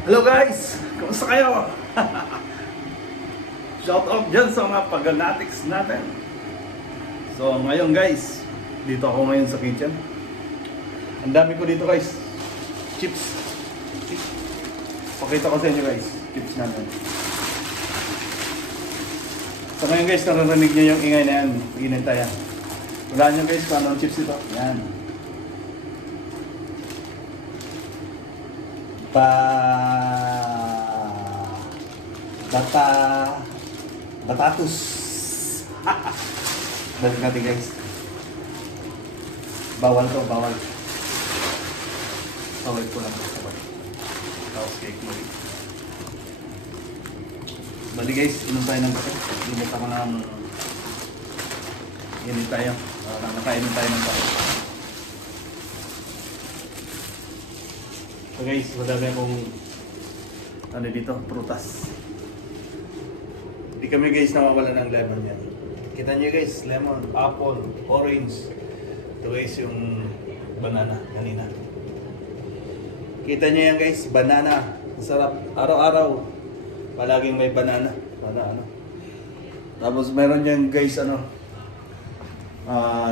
Hello guys! Kumusta kayo? Shout out dyan sa mga paganatics natin. So ngayon guys, dito ako ngayon sa kitchen. Ang dami ko dito guys. Chips. Pakita ko sa inyo guys. Chips natin. So ngayon guys, naririnig nyo yung ingay na yan. Ingay tayo. Wala nyo guys kung anong chips ito. Yan. Batatus. Balik natin guys. Bawal to, bawal. Bawal ko lang. Tapos cake mo rin. Balik guys, inom tayo ng kape. Init ako ng... Init tayo. Nakainom tayo ng kape. So guys, madami akong ano dito, prutas. Hindi kami guys nawawala ng lemon yan. Kita nyo guys, lemon, apple, orange. Ito guys yung banana kanina. Kita nyo yan guys, banana. Ang sarap. Araw-araw, palaging may banana. Tapos meron yan guys,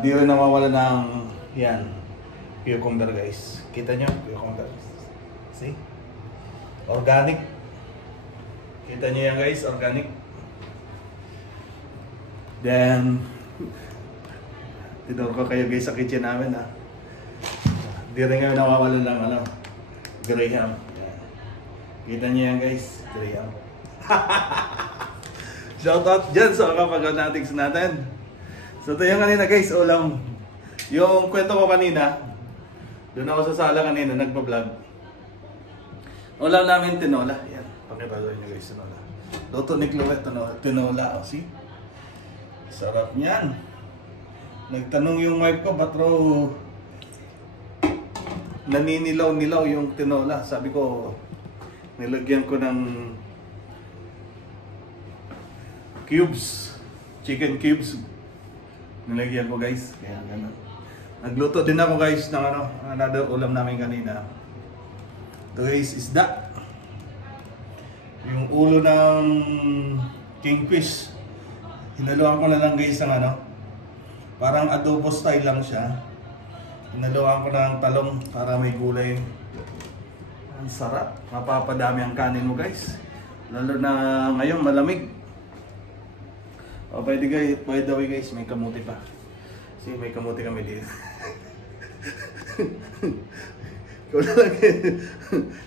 di rin nawawala ng yan, cucumber guys. Kita nyo, cucumber. See? Organic. Kita nyo yan guys, organic. Then, tinuro ko kayo guys sa kitchen namin ha. Di rin ngayon nawawala ng graham. Yan. Kita nyo yan guys, graham. Shoutout dyan sa kapag-anatics natin. So ito yung kanina guys, ulam. Yung kwento ko kanina, doon ako sa sala kanina, nagpa-vlog. Ulam namin tinola. Yan. Pakipagawin nyo guys, tinola. Luto ni Chloe, tinola. O, see? Sarap niyan. Nagtanong yung wife ko, ba't raw naninilaw-nilaw yung tinola. Sabi ko, nilagyan ko ng cubes. Chicken cubes. Nilagyan ko guys. Kaya gano'n. Nagluto din ako guys ng another ulam namin kanina. Ito guys, isda. Yung ulo ng kingfish. Hinaluan ko na lang guys ng parang adobo style lang siya. Hinaluan ko ng talong para may gulay. Ang sarap. Mapapadami ang kanin mo guys. Lalo na ngayon malamig. O by the way guys, may kamuti pa. See, may kamuti kami dito.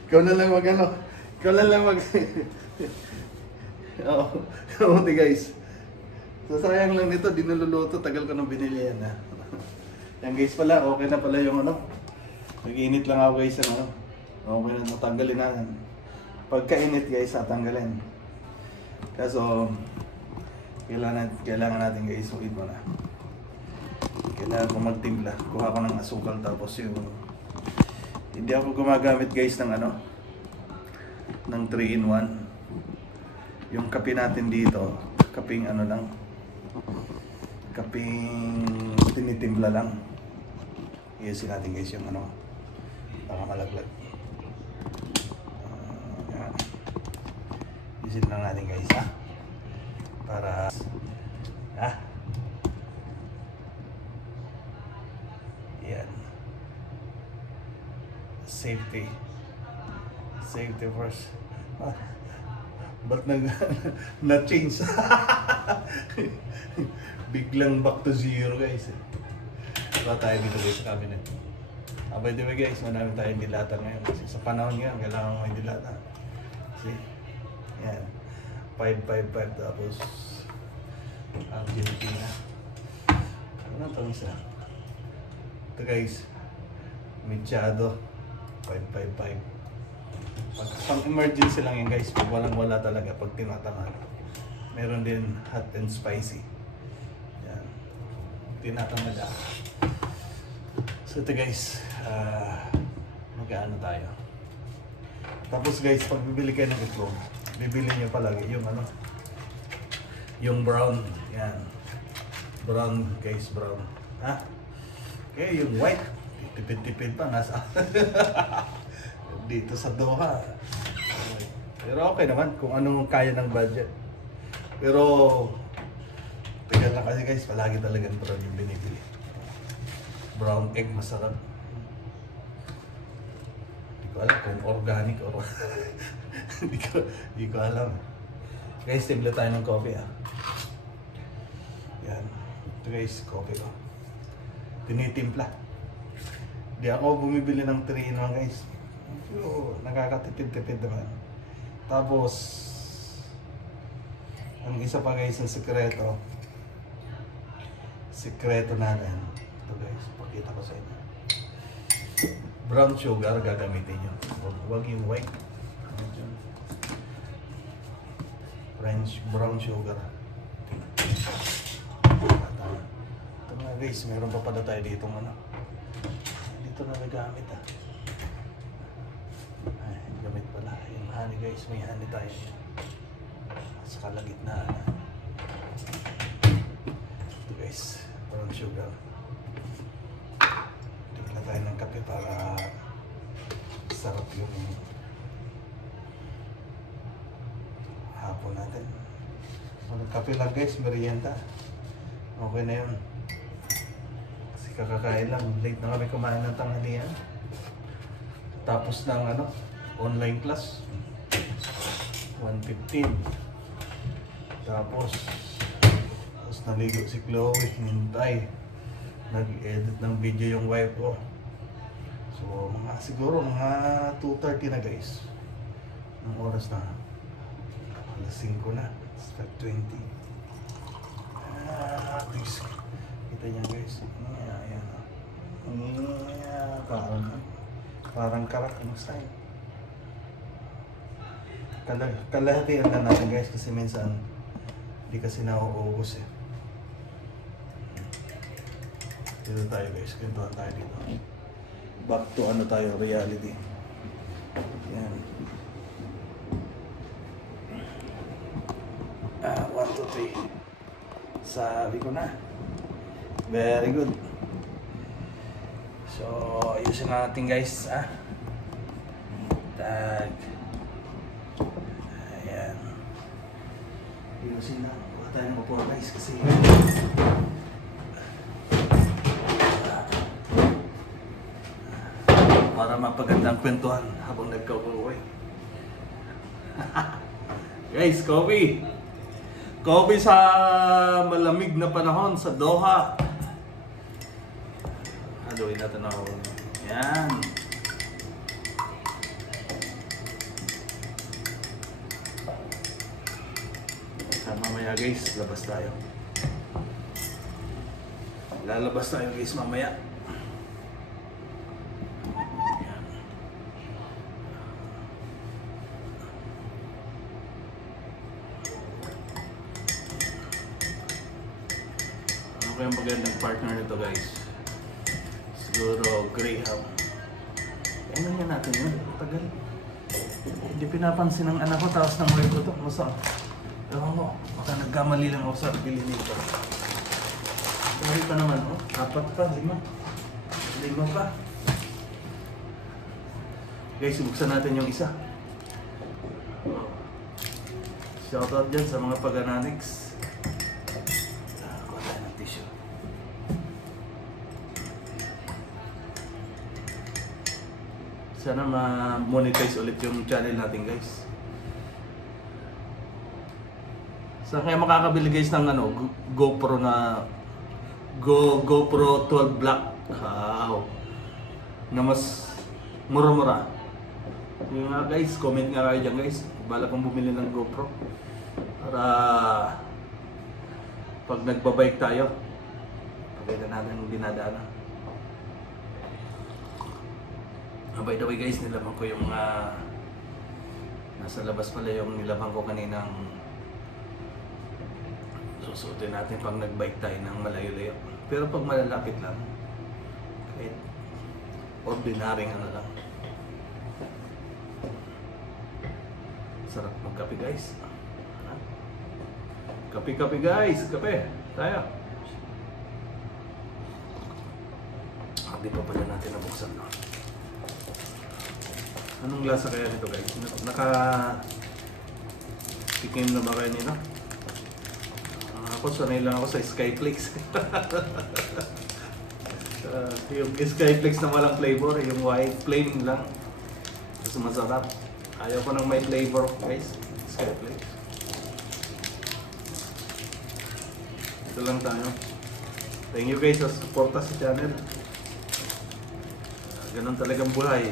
Ikaw na lang Oo, kamuti guys. So sayang lang nito, di naluluto, tagal ko nang binili yan ha. Yan guys pala, okay na pala yung nag-init lang ako guys okay na, natanggalin na. Pagka-init guys, tatanggalin. Kaso, kailangan natin guys, ulit mo na. Kailangan ko magtimpla. Kuha ko ng asukal tapos yung... Hindi ako gumagamit guys ng ng 3-in-1. Yung kape natin dito, kaping lang. Kaping tinitimpla lang. Iusin natin guys yung baka malaglag. Yan. Iusin lang natin guys ha. Para yan. Safety first. Ba't na-change? Biglang back to zero guys. Wala tayo dito guys sa cabinet. By the way guys, marami tayong dilata ngayon. Kasi sa panahon ngayon, kailangan may dilata. See? Yan. 555 tapos Argentina. Ano ito isa? Ito guys, Machado 555. Pang emergency lang yan guys, pag walang-wala talaga, pag tinatamad. Meron din hot and spicy. Yan. Tinatamad ako. So ito guys, mag-ano tayo. Tapos guys, pag bibili kayo ng itlog, bibili nyo palagi yung yung brown. Yan. Brown guys, brown. Ha? Okay, yung white. Tipid-tipid pa, nasa dito sa Doha. Pero okay naman kung anong kaya ng budget. Pero tagal na kasi guys, palagi talagang brown yung binibili. Brown egg masarap. Hindi ko alam kung organic or hindi ko alam. Guys, timpla tayo ng coffee ah. Yan. Ito guys, coffee ko. Tinitimpla. Hindi ako bumibili ng 3 in 1 guys. Pero nakakatipid-tipid naman. Tapos, ang isa pa guys, ang sikreto natin. Ito guys, pakita ko sa inyo. Brown sugar gagamitin nyo. Huwag yung white. French brown sugar. Ito nga guys, meron pa pala tayo dito dito na nagamit ah. Ay, gamit pala. Yung honey guys, may honey tayo. Sa kalagitnaan ah. Ito guys, brown sugar. Tignan tayo ng kape para sarap yung hapon natin. So, nagkape lang guys, merienda. Okay na yun. Kasi kakakain lang. Late na kami kumain ng tanghalian. Tapos ng online class. 1:15. Tapos naligo si Chloe, hintay. Nag-edit ng video yung wife ko. So, siguro mga 2:30 na guys. Ang oras na. Alas 5 na. It's 5:20. Kita niya guys. Ayan. Parang karak ang style. Kalahatian na natin guys kasi minsan hindi kasi nauubos eh. Dito tayo guys, kwentuhan tayo dito. Back to tayo, reality. Yan. 1, 2, 3. Sabi ko na. Very good. So, ayusin natin guys. Tag. Ayan. Ayusin na. Huwag tayo ng upuan guys kasi para mapagandang kwentuhan habang nagkauuwi. Guys, coffee! Coffee sa malamig na panahon sa Doha. Haluin natin ako. Yan. Mamaya guys, labas tayo. Lalabas tayo guys mamaya. Ano kayang magandang partner nito guys? Siguro Greyhound. Tingnan nga natin yun. Tagal. Hindi pinapansin ng anak ko tapos ng wife ko ito. Masa? Ewan ko. Baka nagkamali lang ako sa bili nito. Dahil pa naman, 4 pa, 5. 5 pa. Guys, buksan natin yung isa. Shoutout dyan sa mga Pagananics. Kuha tayo ng tissue. Sana ma-monetize ulit yung channel natin guys. Saan kaya makakabili guys ng GoPro na GoPro 12 Black. Wow. Na mas mura-mura. Yung nga guys, comment nga kayo dyan guys. Bala kong bumili ng GoPro. Para pag nagbabike tayo, pagkita natin yung dinadaanan. By the way guys, nilaban ko yung mga nasa labas pala yung nilaban ko kaninang susuotin natin pag nagbike tayo ng malayo-layo. Pero pag malalapit lang, kahit ordinaryong lang. Sarap magkape guys. Kape guys, kape. Tayo. Hindi pa pala natin nabuksan. Anong lasa kaya nito guys? Tikim na ba kayo nila? Ako, sanay lang ako sa Skyflakes. Yung Skyflakes na walang flavor, yung white, plain lang. Mas masarap. Ayaw ko nang may flavor, guys. Skyflakes. Ito lang tayo. Thank you guys sa suporta sa channel. Ganun talagang buhay.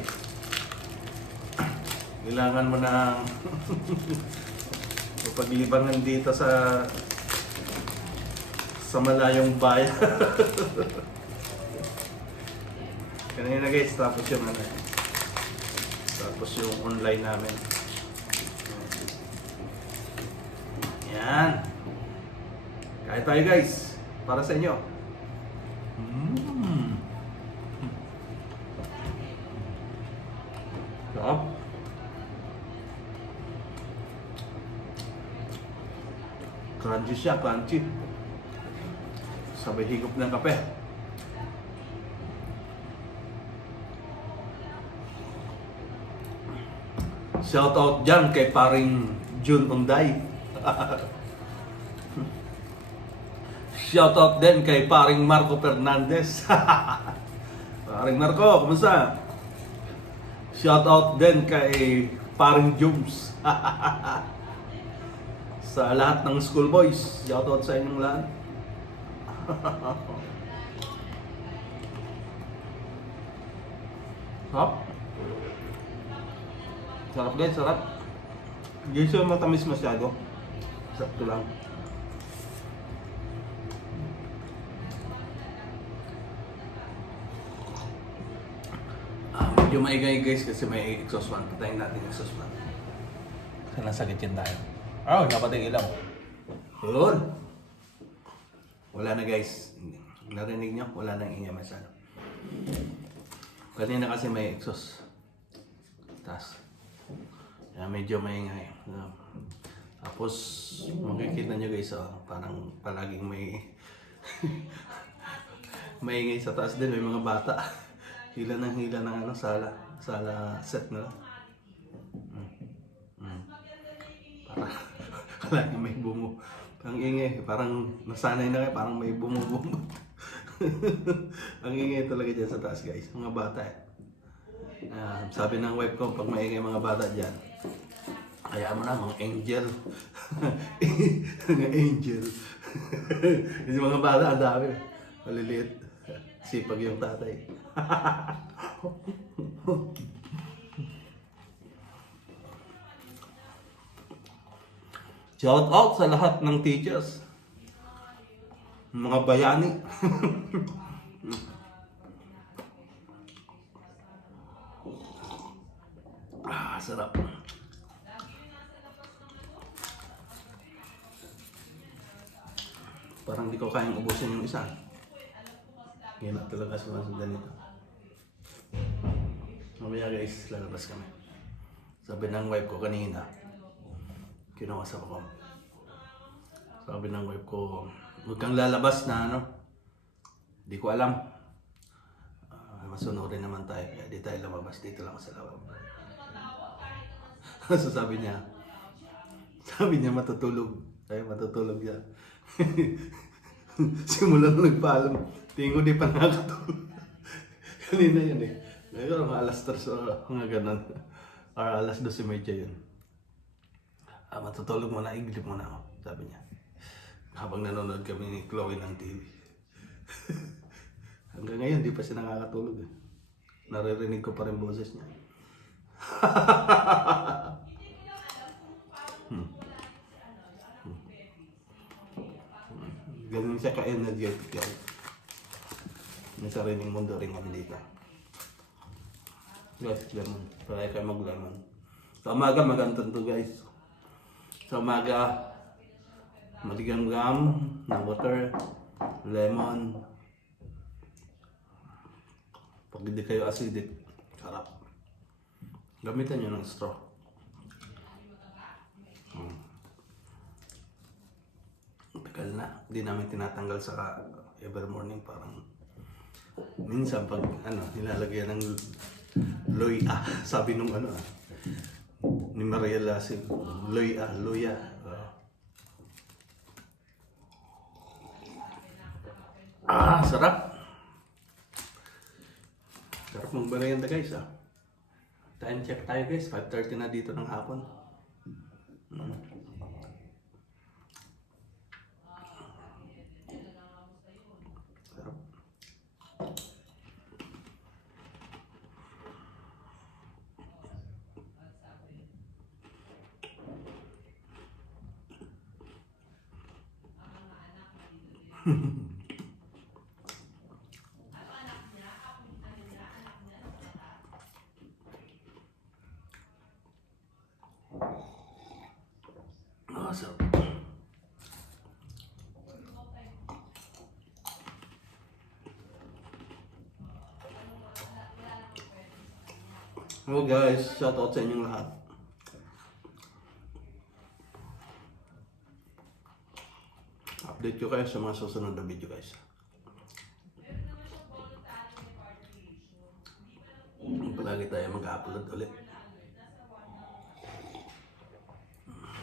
Kailangan mo ng paglibangan dito sa malayong bayan. Kanina guys, tapos yung ano, tapos yung online namin. Yan. Kaya tayo guys, para sa inyo. Sarap. Crunchy siya, crunchy. Sabay higop ng kape. Shout out dyan kay paring Jun Unday. Shout out din kay paring Marco Fernandez. Paring Marco, kumusta? Shout out din kay paring Jums. Sa lahat ng school boys, shout out sa inyong lahat. Sarap. Sarap guys, sarap. Hindi siya matamis masyado. Sakto lang. Medyo maingay guys kasi may exhaust fan. Patayin natin yung exhaust fan. Kasi nasa kitchen tayo. Oh, napatay ilaw. Yun. Wala na guys. Narinig nyo? Wala nang ingay masyado. Kanina kasi may exhaust. Tapos, medyo maingay. Tapos, makikita nyo guys, parang palaging may maingay sa taas din. May mga bata. Hila ng ano, sala set na lang. Para palagi may bumo. Ang ingay, parang nasanay na kayo, parang may bumo-bumo. Ang ingay talaga dyan sa taas guys, mga bata eh. Sabi ng wife ko, pag maingay mga bata dyan, kaya mo na, mga angel. Mga angel. Kasi mga bata, ang dami. Maliliit. Sipag yung tatay. Shout out sa lahat ng teachers. Mga bayani. Sarap. Parang di ko kayang ubusin yung isa. Yan na talaga sumasundan nito. Mamaya guys, lalabas kami. Sabi ng wife ko kanina, kinukasap ako. Sabi ng wife ko, huwag kang lalabas na ano. Di ko alam. Masunurin naman tayo, kaya di tayo lumabas, dito lang sa lawag. So sabi niya matutulog. Ay, matutulog siya. Simula nung nagpaalam, tingin ko di pa nakakatulog. Kanina yun eh. Ngayon, mga alas 3 o mga ganun. Or alas 12:30 yun. Matutulog muna, iglip muna ako, sabi niya. Habang nanonood kami ni Chloe ng TV. Hanggang ngayon, di pa siya nakakatulog eh. Naririnig ko pa rin boses niya. Ganun siya ka-energetic yan. May sariling mundo rin kami dito. Guys, lemon. Try kayo mag-lemon. Sa umaga, magandang to guys. Sa umaga, maligam-gam na water, lemon. Pag hindi kayo acidic, sarap. Gamitan nyo ng straw. Tagal na. Hindi namin tinatanggal sa every morning. Parang minsan pag nilalagyan ng loya. Sabi nung ni Maria Lasing, loya. Sarap. Sarap mong merienda guys ah. Time check tayo guys, 5:30 na dito ng hapon. Sarap. Sarap. Hello guys, shout out sa inyong lahat. Update ko kayo sa mga susunod na video guys. Palagi tayo mag-upload ulit.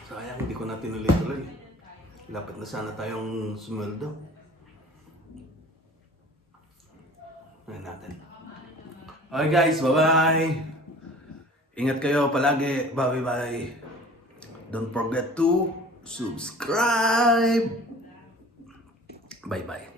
Sayang, hindi ko na tinuloy-tuloy. Lapit na sana tayong sumweldo. Ayan natin. Okay guys, bye-bye! Ingat kayo palagi. Bye-bye! Don't forget to subscribe! Bye-bye!